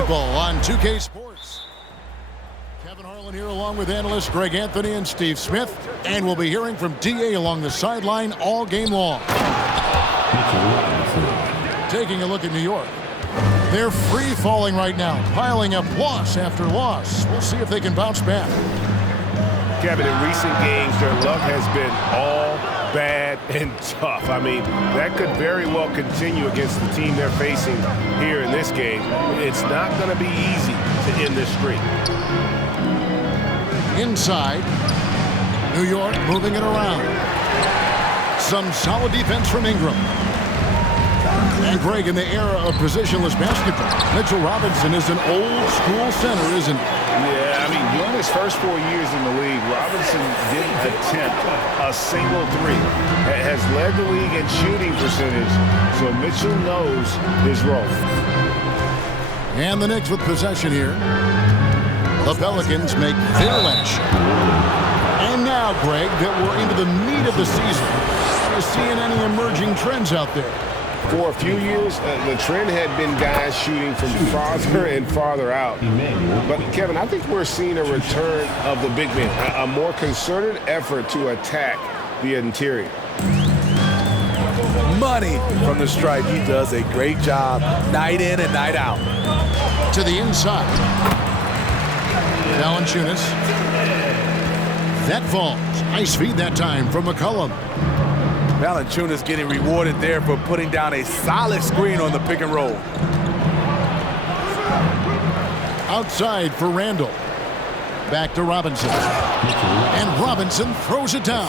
basketball on 2K Sports. Kevin Harlan here along with analysts Greg Anthony and Steve Smith. And we'll be hearing from D.A. along the sideline all game long. Taking a look at New York. They're free falling right now, piling up loss after loss. We'll see if they can bounce back. Kevin, in recent games, their luck has been all bad and tough. I mean, that could very well continue against the team they're facing here in this game. It's not going to be easy to end this streak. Inside, New York moving it around. Some solid defense from Ingram. And Greg, in the era of positionless basketball, Mitchell Robinson is an old-school center, isn't he? Yeah, I mean, during his first 4 years in the league, Robinson didn't attempt a single three. Has led the league in shooting percentage, so Mitchell knows his role. And the Knicks with possession here. The Pelicans make their last shot. And now, Greg, that we're into the meat of the season, are you seeing any emerging trends out there? For a few years, the trend had been guys shooting from farther and farther out. But, Kevin, I think we're seeing a return of the big man, a more concerted effort to attack the interior. Money from the stripe. He does a great job night in and night out. To the inside. Valanciunas. That falls. Nice feed that time from McCollum. Valanciunas getting rewarded there for putting down a solid screen on the pick and roll. Outside for Randall. Back to Robinson. And Robinson throws it down.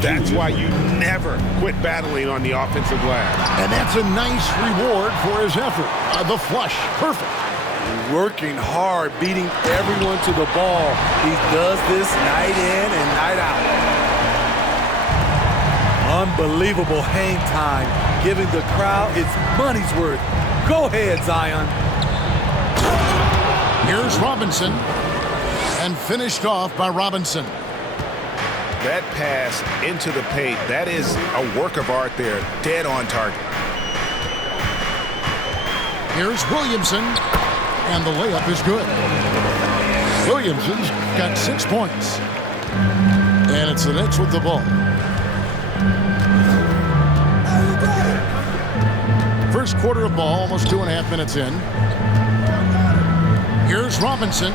That's why you never quit battling on the offensive glass. And that's a nice reward for his effort. The flush. Perfect. Working hard, beating everyone to the ball. He does this night in and night out. Unbelievable hang time, giving the crowd its money's worth. Go ahead, Zion. Here's Robinson. And finished off by Robinson. That pass into the paint, that is a work of art there. Dead on target. Here's Williamson. And the layup is good. Williamson's got 6 points. And it's the Knicks with the ball. First quarter of ball, almost 2.5 minutes in. Here's Robinson.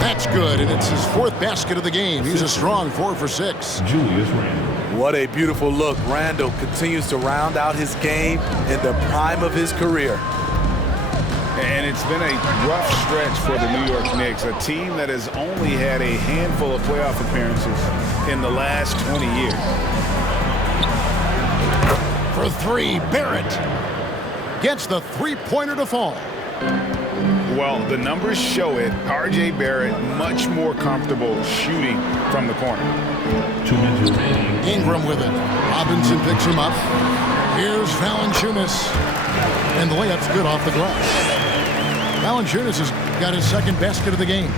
That's good, and it's his 4th basket of the game. He's a strong 4 for 6. Julius Randle. What a beautiful look. Randle continues to round out his game in the prime of his career. And it's been a rough stretch for the New York Knicks, a team that has only had a handful of playoff appearances in the last 20 years. For 3, Barrett gets the three-pointer to fall. Well, the numbers show it. R.J. Barrett much more comfortable shooting from the corner. 2 minutes remaining. Ingram with it. Robinson picks him up. Here's Valanciunas. And the layup's good off the glass. Valanciunas has got his 2nd basket of the game.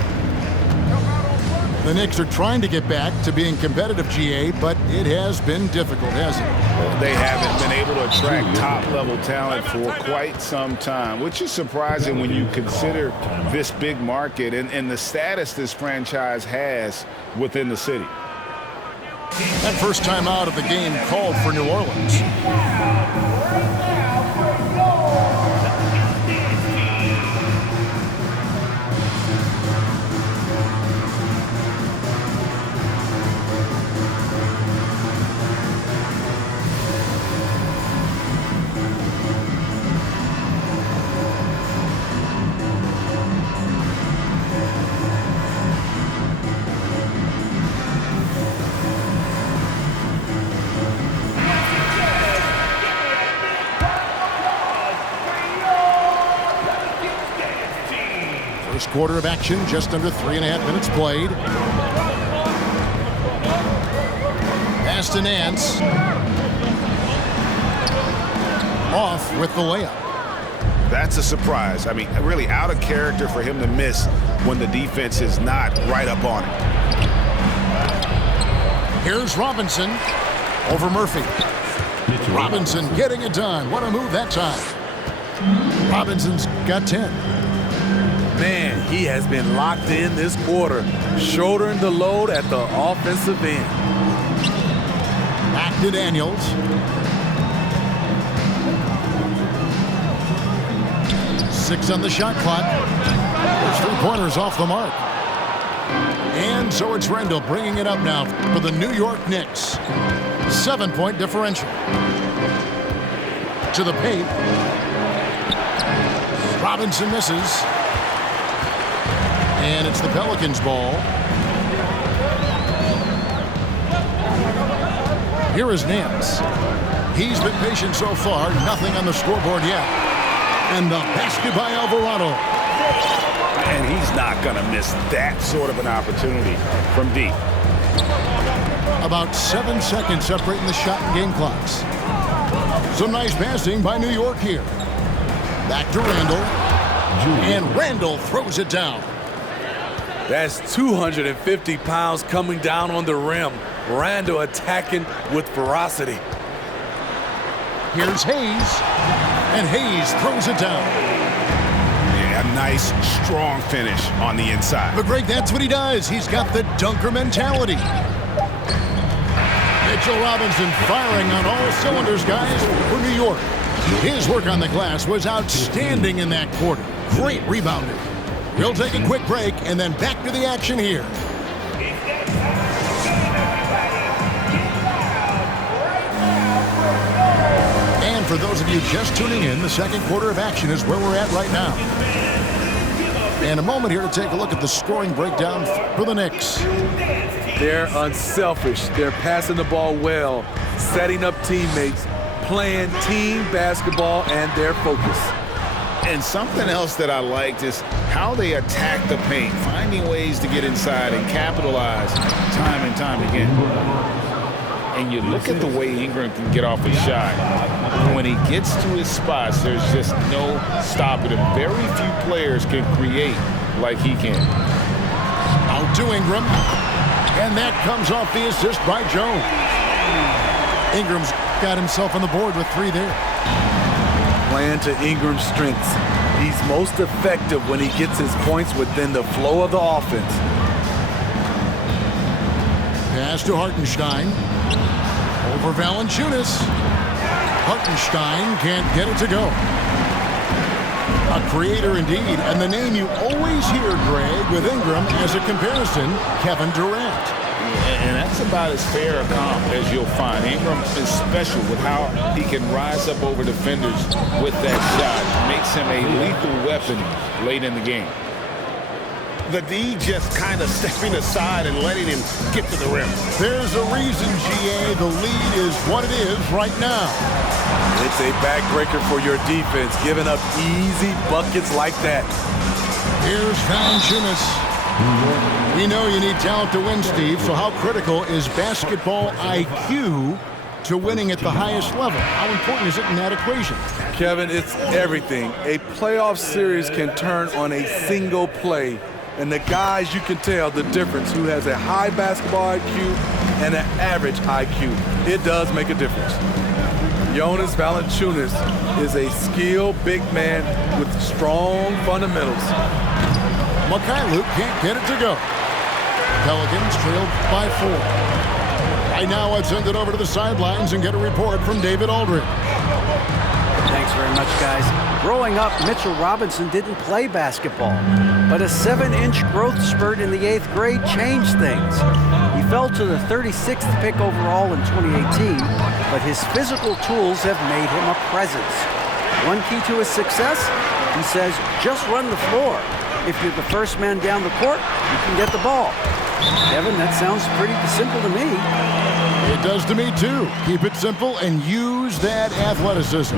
The Knicks are trying to get back to being competitive, GA, but it has been difficult, hasn't it? They haven't been able to attract top-level talent for quite some time, which is surprising when you consider this big market and the status this franchise has within the city. That first time out of the game called for New Orleans. First quarter of action, just under 3.5 minutes played. Pass to Nance. Off with the layup. That's a surprise. I mean, really out of character for him to miss when the defense is not right up on it. Here's Robinson over Murphy. Robinson getting it done. What a move that time. Robinson's got 10. Man, he has been locked in this quarter, shouldering the load at the offensive end. Back to Daniels. Six on the shot clock. There's 3 pointers off the mark. And so it's Randall bringing it up now for the New York Knicks. 7-point differential. To the paint. Robinson misses. And it's the Pelicans' ball. Here is Nance. He's been patient so far. Nothing on the scoreboard yet. And the basket by Alvarado. And he's not going to miss that sort of an opportunity from deep. About 7 seconds separating the shot and game clocks. Some nice passing by New York here. Back to Randall. And Randall throws it down. That's 250 pounds coming down on the rim. Randall attacking with ferocity. Here's Hayes. And Hayes throws it down. Yeah, a nice, strong finish on the inside. But Greg, that's what he does. He's got the dunker mentality. Mitchell Robinson firing on all cylinders, guys, for New York. His work on the glass was outstanding in that quarter. Great rebounding. We'll take a quick break and then back to the action here. And for those of you just tuning in, the second quarter of action is where we're at right now. And a moment here to take a look at the scoring breakdown for the Knicks. They're unselfish. They're passing the ball well, setting up teammates, playing team basketball, and their focus. And something else that I liked is how they attack the paint, finding ways to get inside and capitalize time and time again. And you look at the way Ingram can get off a shot. When he gets to his spots, there's just no stopping him. Very few players can create like he can. Out to Ingram. And that comes off the assist by Jones. Ingram's got himself on the board with 3 there. Playing to Ingram's strengths. He's most effective when he gets his points within the flow of the offense. Pass to Hartenstein. Over Valanciunas. Hartenstein can't get it to go. A creator indeed, and the name you always hear, Greg, with Ingram as a comparison, Kevin Durant. And that's about as fair a comp as you'll find. Ingram is special with how he can rise up over defenders with that shot. Makes him a lethal weapon late in the game. The D just kind of stepping aside and letting him get to the rim. There's a reason, GA, the lead is what it is right now. It's a backbreaker for your defense, giving up easy buckets like that. Here's Valanciunas. We know you need talent to win, Steve, so how critical is basketball IQ to winning at the highest level? How important is it in that equation? Kevin, it's everything. A playoff series can turn on a single play. And the guys, you can tell the difference who has a high basketball IQ and an average IQ. It does make a difference. Jonas Valanciunas is a skilled big man with strong fundamentals. Mikhailuk can't get it to go. Pelicans trailed by 4. Right now, let's send it over to the sidelines and get a report from David Aldridge. Thanks very much, guys. Growing up, Mitchell Robinson didn't play basketball, but a 7-inch growth spurt in the 8th grade changed things. He fell to the 36th pick overall in 2018, but his physical tools have made him a presence. One key to his success, he says, just run the floor. If you're the first man down the court, you can get the ball. Kevin, that sounds pretty simple to me. It does to me, too. Keep it simple and use that athleticism.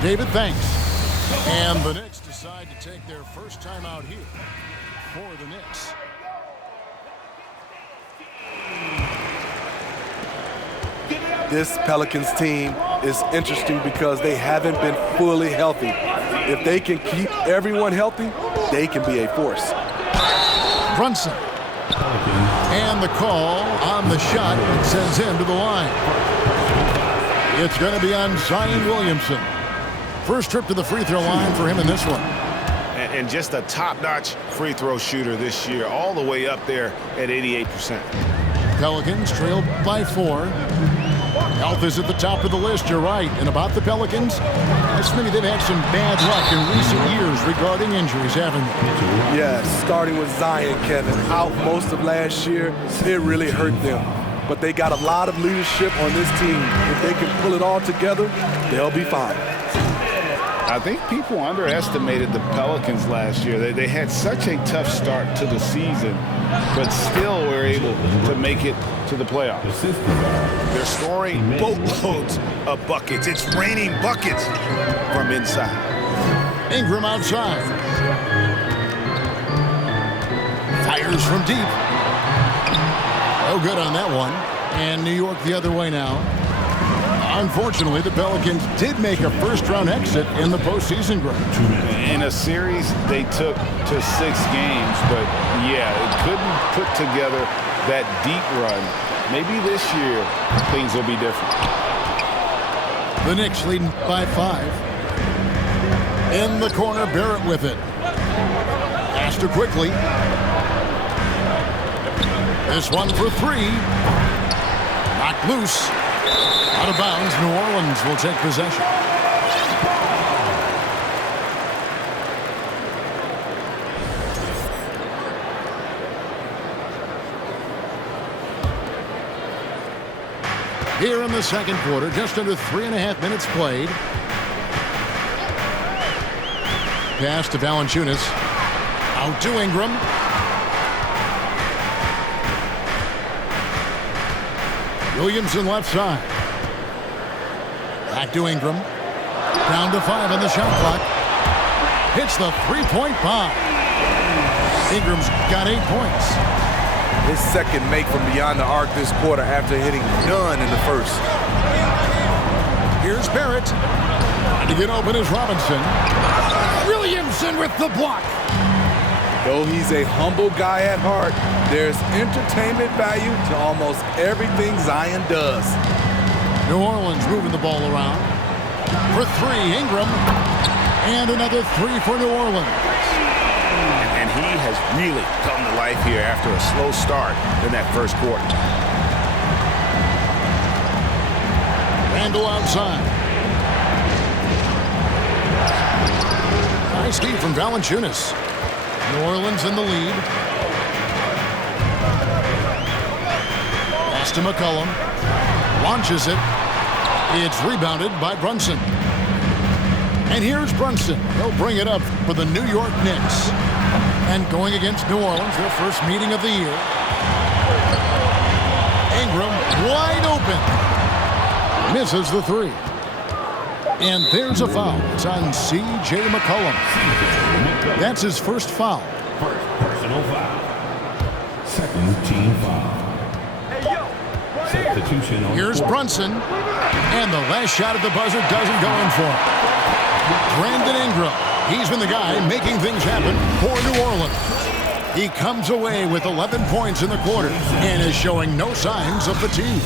David, thanks. And the Knicks decide to take their first time out here for the Knicks. This Pelicans team is interesting because they haven't been fully healthy. If they can keep everyone healthy, they can be a force. Brunson. And the call on the shot that sends him to the line. It's going to be on Zion Williamson. First trip to the free throw line for him in this one. And just a top-notch free throw shooter this year, all the way up there at 88%. Pelicans trailed by 4. Health is at the top of the list, you're right. And about the Pelicans, Smitty, they've had some bad luck in recent years regarding injuries, haven't they? Yeah, starting with Zion, Kevin, out most of last year, it really hurt them. But they got a lot of leadership on this team. If they can pull it all together, they'll be fine. I think people underestimated the Pelicans last year. They had such a tough start to the season, but still were able to make it to the playoffs. They're scoring boatloads of buckets. It's raining buckets from inside. Ingram outside. Fires from deep. No good on that one. And New York the other way now. Unfortunately, the Pelicans did make a first-round exit in the postseason, Greg. In a series they took to 6 games, but yeah, it couldn't put together that deep run. Maybe this year things will be different. The Knicks leading by 5. In the corner, Barrett with it. Faster quickly. This one for 3. Knocked loose. Out of bounds, New Orleans will take possession. Here in the second quarter, just under 3.5 minutes played. Pass to Valanciunas. Out to Ingram. Williamson left side. Back to Ingram. Down to 5 on the shot clock. Hits the three-point bomb. Ingram's got 8 points. His second make from beyond the arc this quarter after hitting none in the first. Here's Barrett. And to get open is Robinson. Williamson with the block. Though he's a humble guy at heart, there's entertainment value to almost everything Zion does. New Orleans moving the ball around. For 3, Ingram. And another 3 for New Orleans. And he has really come to life here after a slow start in that first quarter. Randle outside. Nice D from Valanciunas. New Orleans in the lead. Pass to McCollum. Launches it. It's rebounded by Brunson. And here's Brunson. He'll bring it up for the New York Knicks. And going against New Orleans, their first meeting of the year. Ingram wide open. Misses the 3. And there's a foul. It's on C.J. McCollum. That's his first foul. First personal foul. Second team foul. Substitution on Here's Brunson. And the last shot at the buzzer doesn't go in for him. Brandon Ingram. He's been the guy making things happen for New Orleans. He comes away with 11 points in the quarter and is showing no signs of fatigue.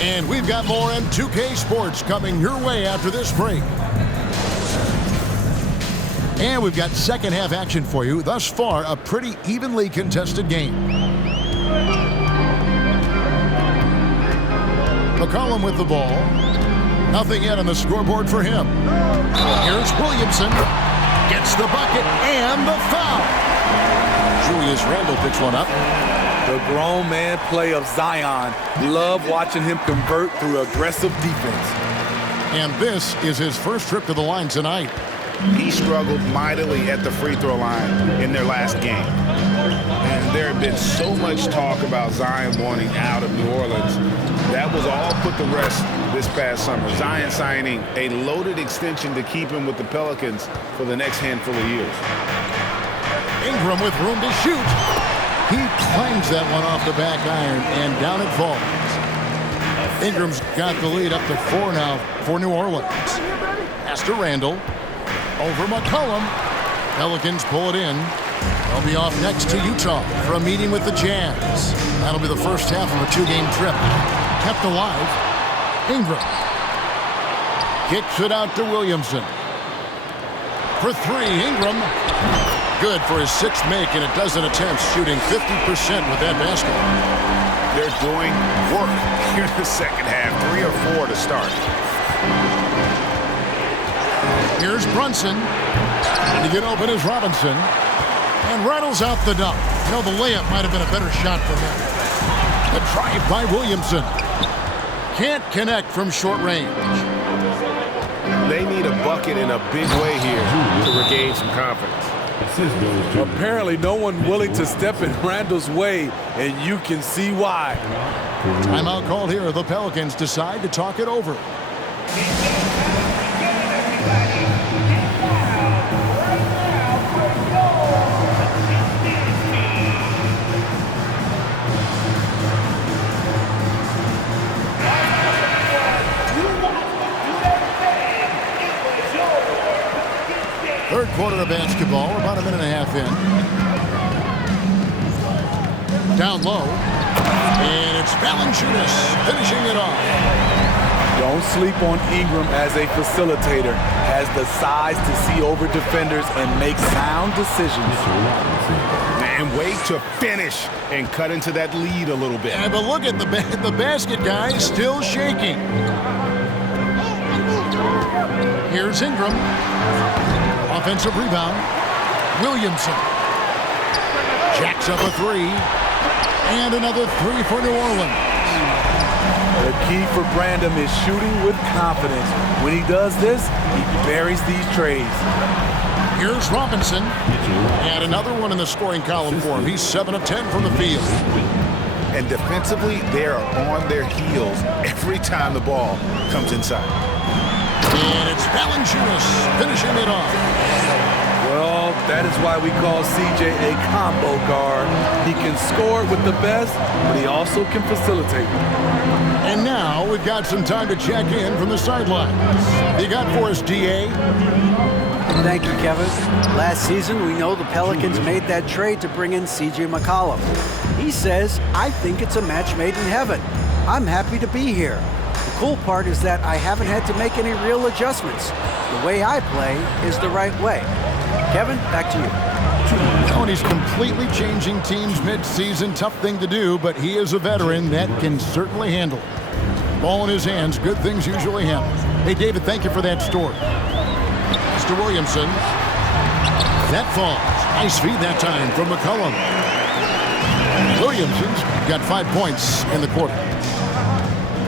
And we've got more on 2K Sports coming your way after this break. And we've got second half action for you. Thus far, a pretty evenly contested game. McCollum with the ball. Nothing yet on the scoreboard for him. Here's Williamson. Gets the bucket and the foul. Julius Randle picks one up. The grown man play of Zion. Love watching him convert through aggressive defense. And this is his first trip to the line tonight. He struggled mightily at the free throw line in their last game. And there had been so much talk about Zion wanting out of New Orleans. That was all put to rest this past summer. Zion signing a loaded extension to keep him with the Pelicans for the next handful of years. Ingram with room to shoot. He claims that one off the back iron, and down it falls. Ingram's got the lead up to 4 now for New Orleans. Pass to Randle. Over McCollum. Pelicans pull it in. They'll be off next to Utah for a meeting with the Jazz. That'll be the first half of a 2-game trip. Kept alive. Ingram. Kicks it out to Williamson. for three. Ingram. Good for his sixth make in a dozen attempts, shooting 50% with that basket. They're doing work here in the second half. 3 or 4 to start. Here's Brunson. To get open is Robinson. And rattles out the dunk. You know, the layup might have been a better shot for him. The drive by Williamson. Can't connect from short range. They need a bucket in a big way here to regain some confidence. Apparently, no one willing to step in Randall's way, and you can see why. Timeout called here. The Pelicans decide to talk it over. Third quarter of basketball. We're about a minute and a half in. Down low. And it's Valanciunas finishing it off. Don't sleep on Ingram as a facilitator. Has the size to see over defenders and make sound decisions. And wait to finish and cut into that lead a little bit. Yeah, but look at the basket, guys, still shaking. Here's Ingram. Offensive rebound. Williamson. Jacks up a three. And another three for New Orleans. The key for Brandon is shooting with confidence. When he does this, he buries these trays. Here's Robinson. And another one in the scoring column for him. He's 7 of 10 from the field. And defensively, they are on their heels every time the ball comes inside. And it's Valanciunas finishing it off. Well, that is why we call CJ a combo guard. He can score with the best, but he also can facilitate. And now we've got some time to check in from the sidelines. You got for us, DA? Thank you, Kevin. Last season, we know the Pelicans made that trade to bring in C.J. McCollum. He says, I think it's a match made in heaven. I'm happy to be here. The cool part is that I haven't had to make any real adjustments. The way I play is the right way. Kevin, back to you. And he's completely changing teams mid-season. Tough thing to do, but he is a veteran that can certainly handle it. Ball in his hands, good things usually happen. Hey, David, thank you for that story. Mr. Williamson. That falls. Nice feed that time from McCollum. Williamson's got 5 points in the quarter.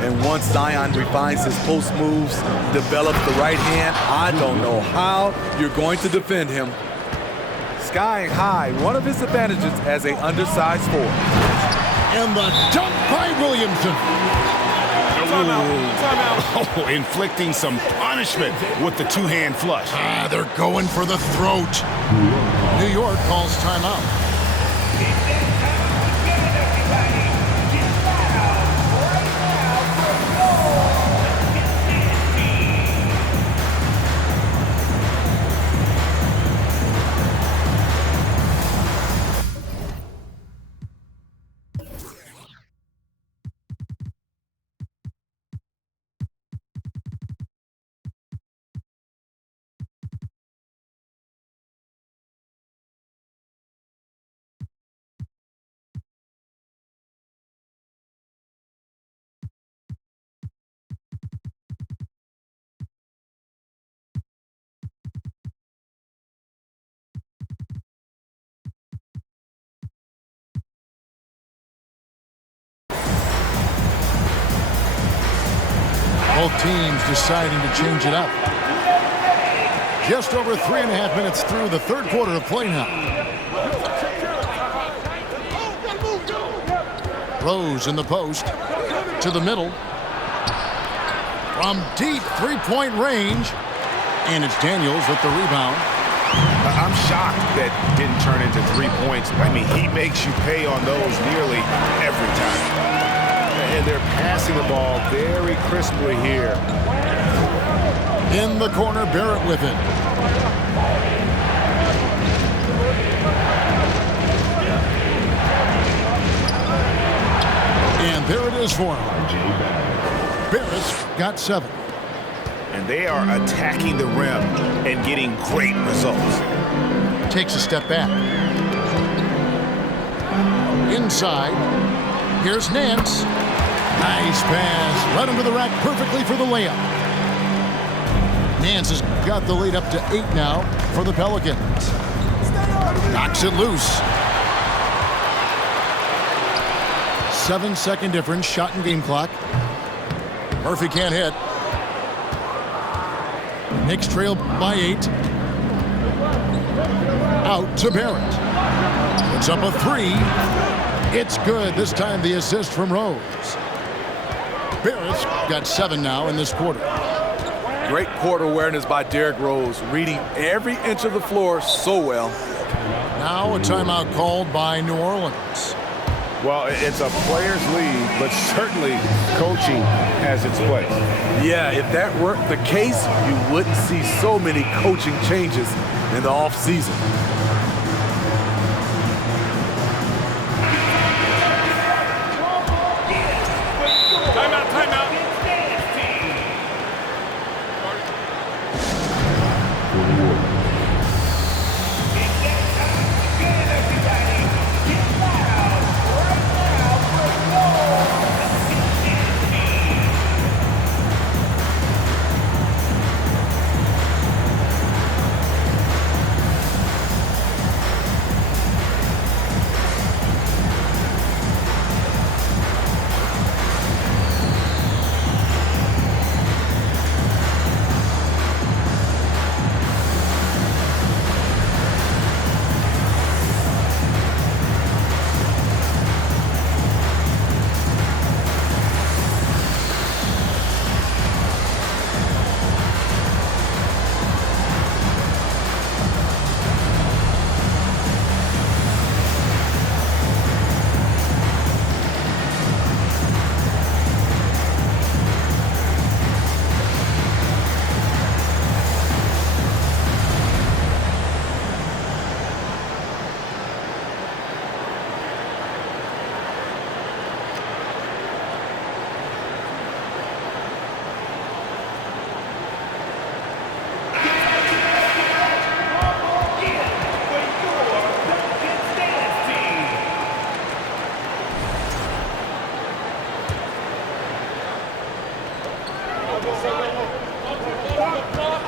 And once Zion refines his post moves, develops the right hand, I don't know how you're going to defend him. Skying high, one of his advantages as an undersized forward. And the dunk by Williamson. Timeout. Oh, inflicting some punishment with the two-hand flush. They're going for the throat. New York calls timeout. Both teams deciding to change it up. Just over 3.5 minutes through the third quarter of play now. Rose in the post to the middle. From deep three-point range. And it's Daniels with the rebound. I'm shocked that didn't turn into 3 points. I mean, he makes you pay on those nearly every time. And they're passing the ball very crisply here. In the corner, Barrett with it. And there it is for him. Barrett's got 7. and they are attacking the rim and getting great results. Takes a step back. Inside. Here's Nance. Nice pass. Right under the rack perfectly for the layup. Nance has got the lead up to 8 now for the Pelicans. Knocks it loose. 7-second difference, shot and game clock. Murphy can't hit. Knicks trail by 8. Out to Barrett. Puts up a 3. It's good. This time the assist from Rose. Barrett's got 7 now in this quarter. Great court awareness by Derrick Rose, reading every inch of the floor so well. Now a timeout called by New Orleans. Well, it's a player's league, but certainly coaching has its place. Yeah, if that weren't the case, you wouldn't see so many coaching changes in the offseason.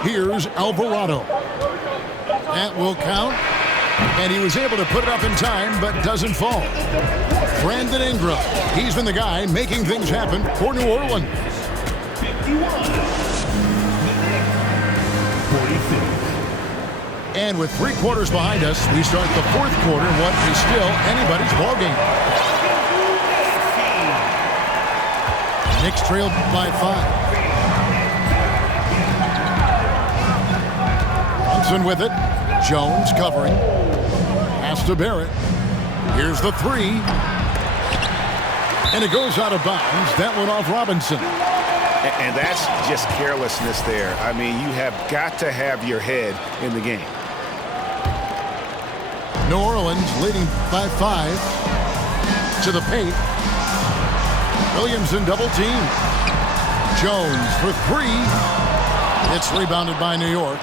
Here's Alvarado. That will count. And he was able to put it up in time, but doesn't fall. Brandon Ingram. He's been the guy making things happen for New Orleans. 46. And with 3 quarters behind us, we start the 4th quarter in what is still anybody's ballgame. Knicks trailed by 5. Brunson with it. Jones covering. Pass to Barrett. Here's the 3. And it goes out of bounds. That went off Robinson. And that's just carelessness there. I mean, you have got to have your head in the game. New Orleans leading by 5 to the paint. Williamson double team. Jones for 3. It's rebounded by New York.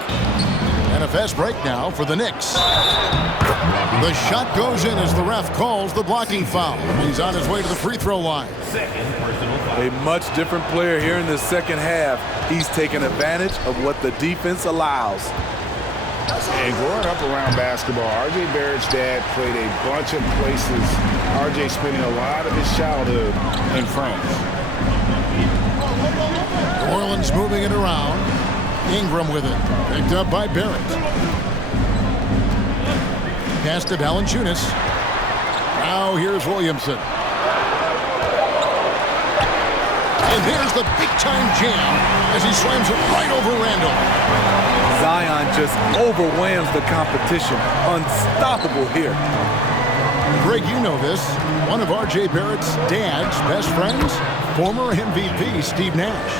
And a fast break now for the Knicks. The shot goes in as the ref calls the blocking foul. He's on his way to the free throw line. A much different player here in the second half. He's taking advantage of what the defense allows. And growing up around basketball, R.J. Barrett's dad played a bunch of places. R.J. spending a lot of his childhood in France. New Orleans moving it around. Ingram with it. Picked up by Barrett. Pass to Valanciunas. Now here's Williamson. And there's the big-time jam as he slams it right over Randall. Zion just overwhelms the competition. Unstoppable here. Greg, you know this. One of R.J. Barrett's dad's best friends, former MVP Steve Nash.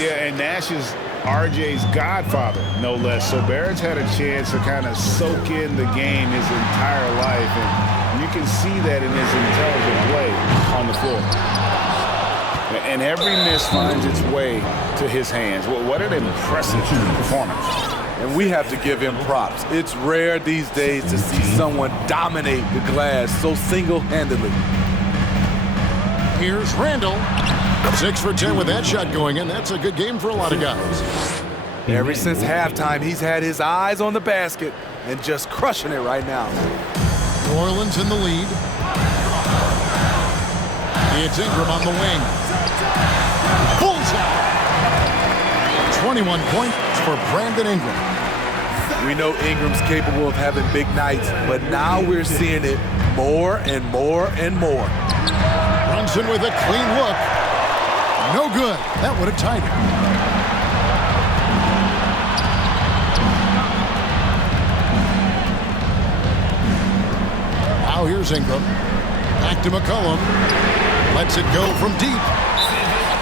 Yeah, and Nash is R.J.'s godfather, no less. So Barrett's had a chance to kind of soak in the game his entire life, and you can see that in his intelligent play on the floor. And every miss finds its way to his hands. What an impressive performance. And we have to give him props. It's rare these days to see someone dominate the glass so single-handedly. Here's Randall. 6 for 10 with that shot going in. That's a good game for a lot of guys. Ever since halftime, he's had his eyes on the basket and just crushing it right now. New Orleans in the lead. It's Ingram on the wing. Bullseye! 21 points for Brandon Ingram. We know Ingram's capable of having big nights, but now we're seeing it more and more and more. Brunson with a clean look. No good. That would have tied it. Now here's Ingram. Back to McCollum. Lets it go from deep.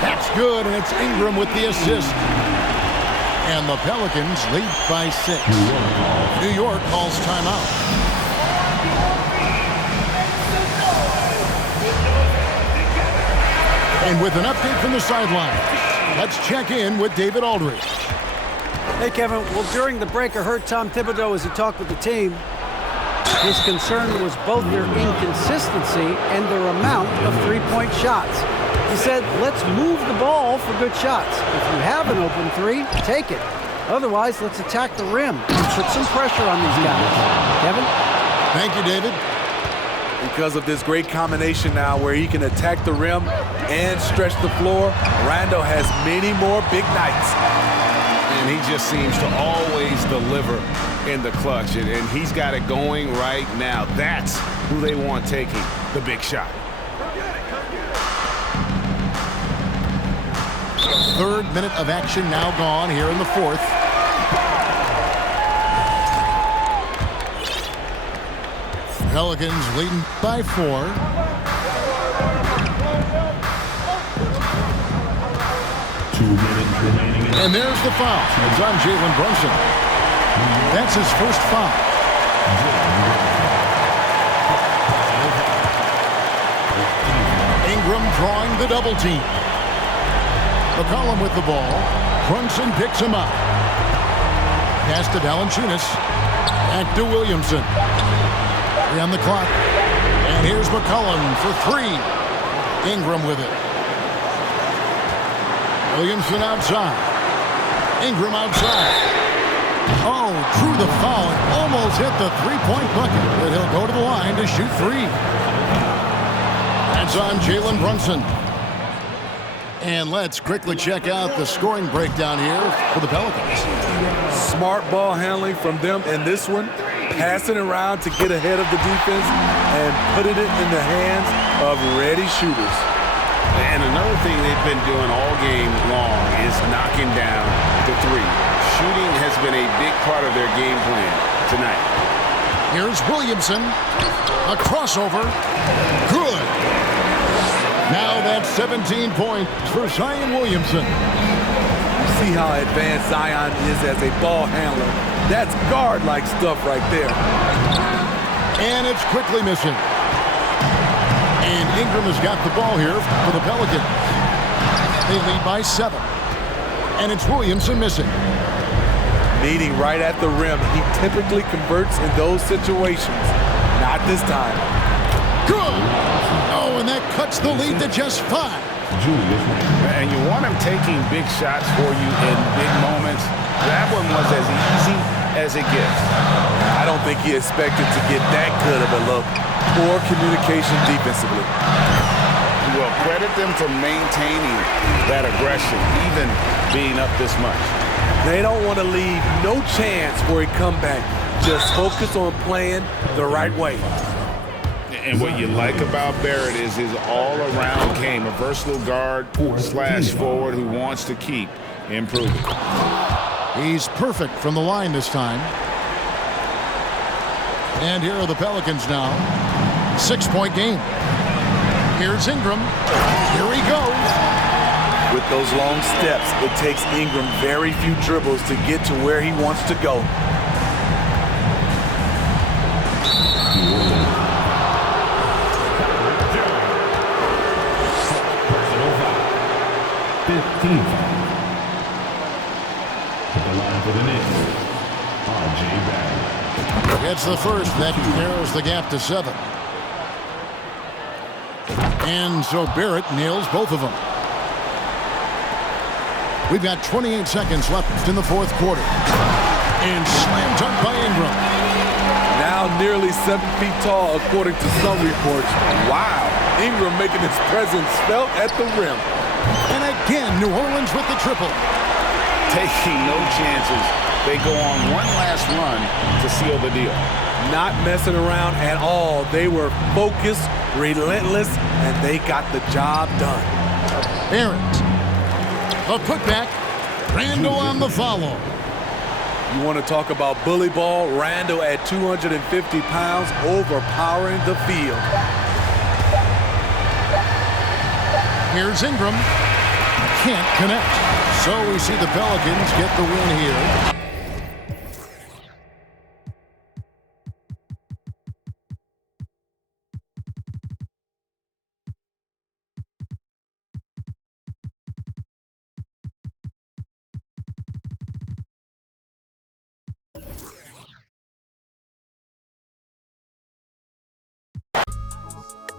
That's good, and it's Ingram with the assist. And the Pelicans lead by 6. New York calls timeout. And with an update from the sideline, let's check in with David Aldridge. Hey, Kevin. Well, during the break, I heard Tom Thibodeau as he talked with the team. His concern was both their inconsistency and their amount of three-point shots. He said, let's move the ball for good shots. If you have an open three, take it. Otherwise, let's attack the rim and put some pressure on these guys. Kevin? Thank you, David. Because of this great combination now where he can attack the rim and stretch the floor, Randall has many more big nights. And he just seems to always deliver in the clutch. And he's got it going right now. That's who they want taking the big shot. Third minute of action now gone here in the fourth. Pelicans leading by 4. And there's the foul. It's on Jalen Brunson. That's his first foul. Ingram drawing the double team. McCollum with the ball. Brunson picks him up. Pass to Valanciunas. Back to Williamson. 3 on the clock. And here's McCollum for 3. Ingram with it. Williamson outside. Ingram outside. Oh, drew the foul and almost hit the three-point bucket. But he'll go to the line to shoot 3. That's on Jalen Brunson. And let's quickly check out the scoring breakdown here for the Pelicans. Smart ball handling from them in this one. Passing around to get ahead of the defense and putting it in the hands of ready shooters. And another thing they've been doing all game long is knocking down the 3. Shooting has been a big part of their game plan tonight. Here's Williamson. A crossover. Good. Now that's 17 points for Zion Williamson. See how advanced Zion is as a ball handler. That's guard-like stuff right there. And it's quickly missing. And Ingram has got the ball here for the Pelicans. They lead by 7. And it's Williamson missing. Meeting right at the rim. He typically converts in those situations. Not this time. Good. Oh, and that cuts the lead to just 5. And you want him taking big shots for you in big moments. That one was as easy as it gets. I don't think he expected to get that good of a look. Poor communication defensively. Well, credit them for maintaining that aggression, even being up this much. They don't want to leave no chance for a comeback. Just focus on playing the right way. And what you like about Barrett is his all-around game, a versatile guard / forward who wants to keep improving. He's perfect from the line this time. And here are the Pelicans now. 6-point game. Here's Ingram. Here he goes. With those long steps, it takes Ingram very few dribbles to get to where he wants to go. That's the first. That narrows the gap to 7. And so Barrett nails both of them. We've got 28 seconds left in the fourth quarter. And slam dunk by Ingram. Now nearly 7 feet tall, according to some reports. Wow. Ingram making his presence felt at the rim. And again, New Orleans with the triple. Taking no chances. They go on one last run to seal the deal. Not messing around at all. They were focused, relentless, and they got the job done. Aaron. A putback. Randle on the follow. You want to talk about bully ball? Randle at 250 pounds, overpowering the field. Here's Ingram. Can't connect. So we see the Pelicans get the win here.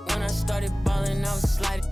When I started balling, I was sliding.